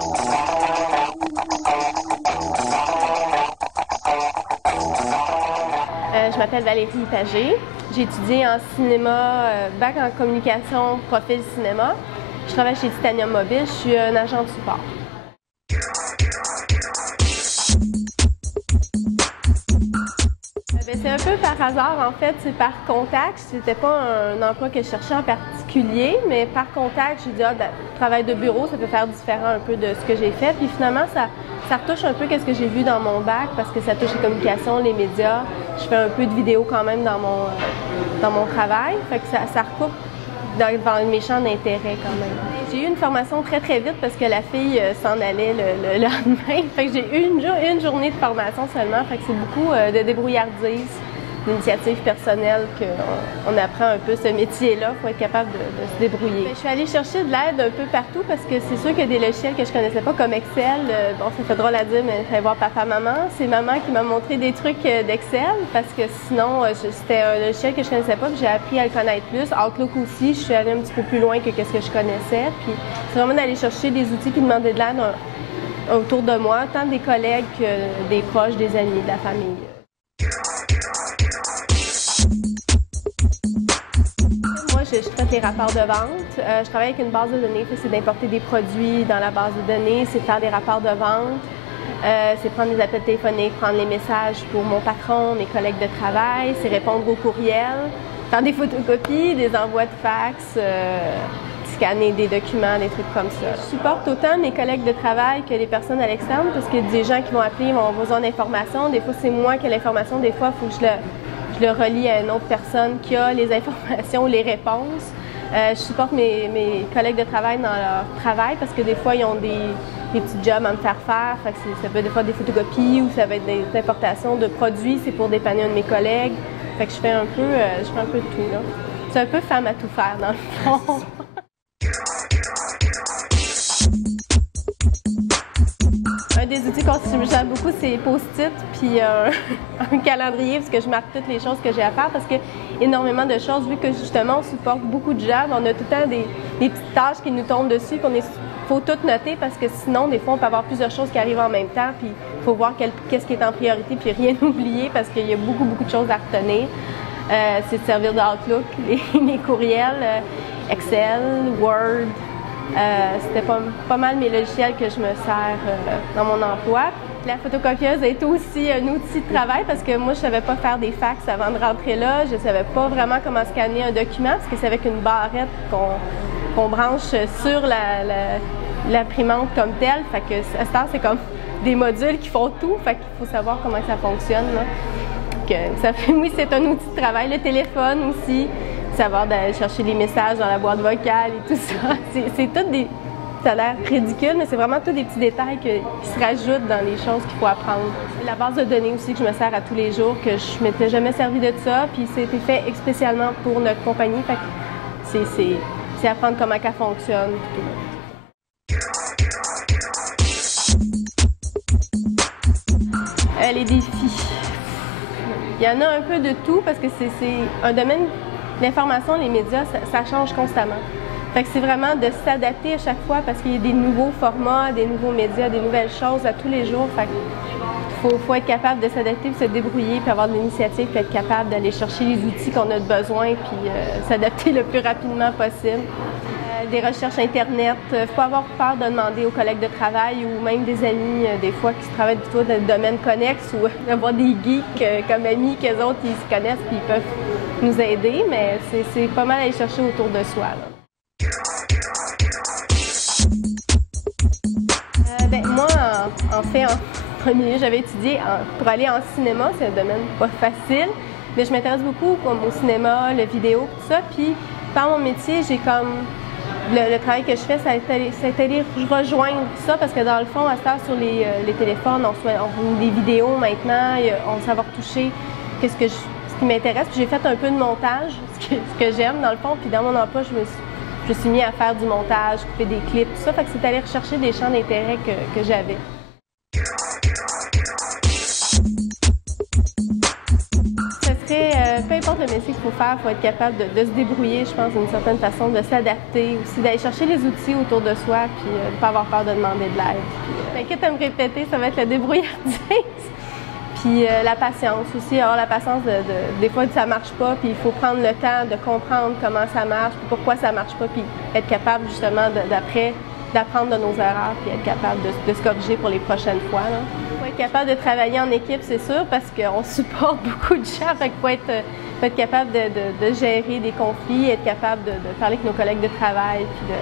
Je m'appelle Valérie Pagé. J'ai étudié en cinéma, bac en communication, profil cinéma. Je travaille chez Titanium Mobile, je suis un agent de support. C'est un peu par hasard, en fait, c'est par contact. C'était pas un emploi que je cherchais en particulier, mais par contact, j'ai dit, travail de bureau, ça peut faire différent un peu de ce que j'ai fait. Puis finalement, ça retouche un peu ce que j'ai vu dans mon bac, parce que ça touche les communications, les médias. Je fais un peu de vidéo quand même dans mon travail, fait que ça recoupe dans mes champs d'intérêt quand même. J'ai eu une formation très très vite parce que la fille s'en allait le lendemain. Fait que j'ai eu une journée de formation seulement. Fait que c'est beaucoup de débrouillardise, d'initiative personnelle qu'on apprend un peu ce métier-là. Il faut être capable de se débrouiller. Je suis allée chercher de l'aide un peu partout parce que c'est sûr qu'il y a des logiciels que je connaissais pas comme Excel. Bon, ça fait drôle à dire, mais je vais voir papa-maman. C'est maman qui m'a montré des trucs d'Excel parce que sinon, c'était un logiciel que je connaissais pas, puis j'ai appris à le connaître plus. Outlook aussi, je suis allée un petit peu plus loin que ce que je connaissais. Puis c'est vraiment d'aller chercher des outils puis demander de l'aide autour de moi, tant des collègues que des proches, des amis, de la famille. Je traite les rapports de vente. Je travaille avec une base de données. C'est d'importer des produits dans la base de données, c'est de faire des rapports de vente, c'est prendre des appels téléphoniques, prendre les messages pour mon patron, mes collègues de travail, c'est répondre aux courriels, faire des photocopies, des envois de fax, scanner des documents, des trucs comme ça. Je supporte autant mes collègues de travail que les personnes à l'externe parce qu'il y a des gens qui vont appeler, vont avoir besoin d'informations. Des fois, c'est moi qui ai l'information. Des fois, il faut que je le relie à une autre personne qui a les informations, les réponses. Je supporte mes collègues de travail dans leur travail parce que des fois, ils ont des petits jobs à me faire faire. Fait que ça peut être des fois des photocopies ou ça va être des importations de produits. C'est pour dépanner un de mes collègues. Fait que je fais un peu de tout, là. C'est un peu femme à tout faire, dans le fond. Un des outils qu'on utilise beaucoup, c'est Post-it, puis un calendrier, parce que je marque toutes les choses que j'ai à faire, parce que énormément de choses, vu que justement on supporte beaucoup de jobs, on a tout le temps des petites tâches qui nous tombent dessus, il faut tout noter, parce que sinon, des fois, on peut avoir plusieurs choses qui arrivent en même temps, puis il faut voir qu'est-ce qui est en priorité, puis rien oublier, parce qu'il y a beaucoup de choses à retenir. C'est de servir d'Outlook, les courriels, Excel, Word. C'était pas mal mes logiciels que je me sers dans mon emploi. La photocopieuse est aussi un outil de travail parce que moi, je ne savais pas faire des fax avant de rentrer là. Je ne savais pas vraiment comment scanner un document parce que c'est avec une barrette qu'on branche sur l'imprimante comme telle. Fait que à ce temps, c'est comme des modules qui font tout. Fait qu'il faut savoir comment ça fonctionne, là. Oui, c'est un outil de travail. Le téléphone aussi. Savoir d'aller chercher les messages dans la boîte vocale et tout ça. C'est tout des... Ça a l'air ridicule, mais c'est vraiment tous des petits détails qui se rajoutent dans les choses qu'il faut apprendre. La base de données aussi que je me sers à tous les jours, que je ne m'étais jamais servi de ça, puis c'était fait spécialement pour notre compagnie. Fait que c'est apprendre comment elle fonctionne. Les défis. Il y en a un peu de tout parce que c'est un domaine... L'information, les médias, ça change constamment. Fait que c'est vraiment de s'adapter à chaque fois parce qu'il y a des nouveaux formats, des nouveaux médias, des nouvelles choses à tous les jours. Fait qu'il faut être capable de s'adapter, se débrouiller, puis avoir de l'initiative, puis être capable d'aller chercher les outils qu'on a besoin, puis s'adapter le plus rapidement possible. Des recherches Internet, il faut avoir peur de demander aux collègues de travail ou même des amis, des fois, qui travaillent plutôt dans le domaine connexe ou d'avoir des geeks comme amis, qu'eux autres, ils se connaissent puis ils peuvent nous aider, mais c'est pas mal à aller chercher autour de soi, là. Moi, en premier, j'avais étudié pour aller en cinéma, c'est un domaine pas facile, mais je m'intéresse beaucoup comme au cinéma, la vidéo, tout ça, puis par mon métier, j'ai comme... Le travail que je fais, ça a été rejoindre ça parce que dans le fond, à cette heure, sur les téléphones, on voit des vidéos maintenant, on sait avoir touché ce qui m'intéresse. Puis j'ai fait un peu de montage, ce que j'aime dans le fond. Puis dans mon emploi, je me suis mis à faire du montage, couper des clips, tout ça. Fait que c'est aller rechercher des champs d'intérêt que j'avais. Ça serait, peu importe le métier qu'il faut faire, il faut être capable de se débrouiller, je pense, d'une certaine façon, de s'adapter, aussi d'aller chercher les outils autour de soi, puis de ne pas avoir peur de demander de l'aide. Qu'est-ce que tu aimes répéter, ça va être la débrouillardise. Puis la patience aussi, avoir la patience des fois ça marche pas, puis il faut prendre le temps de comprendre comment ça marche, puis pourquoi ça marche pas, puis être capable justement d'après d'apprendre de nos erreurs, puis être capable de se corriger pour les prochaines fois. Il faut être capable de travailler en équipe, c'est sûr, parce qu'on supporte beaucoup de gens, fait qu'il faut être capable de gérer des conflits, être capable de parler avec nos collègues de travail, puis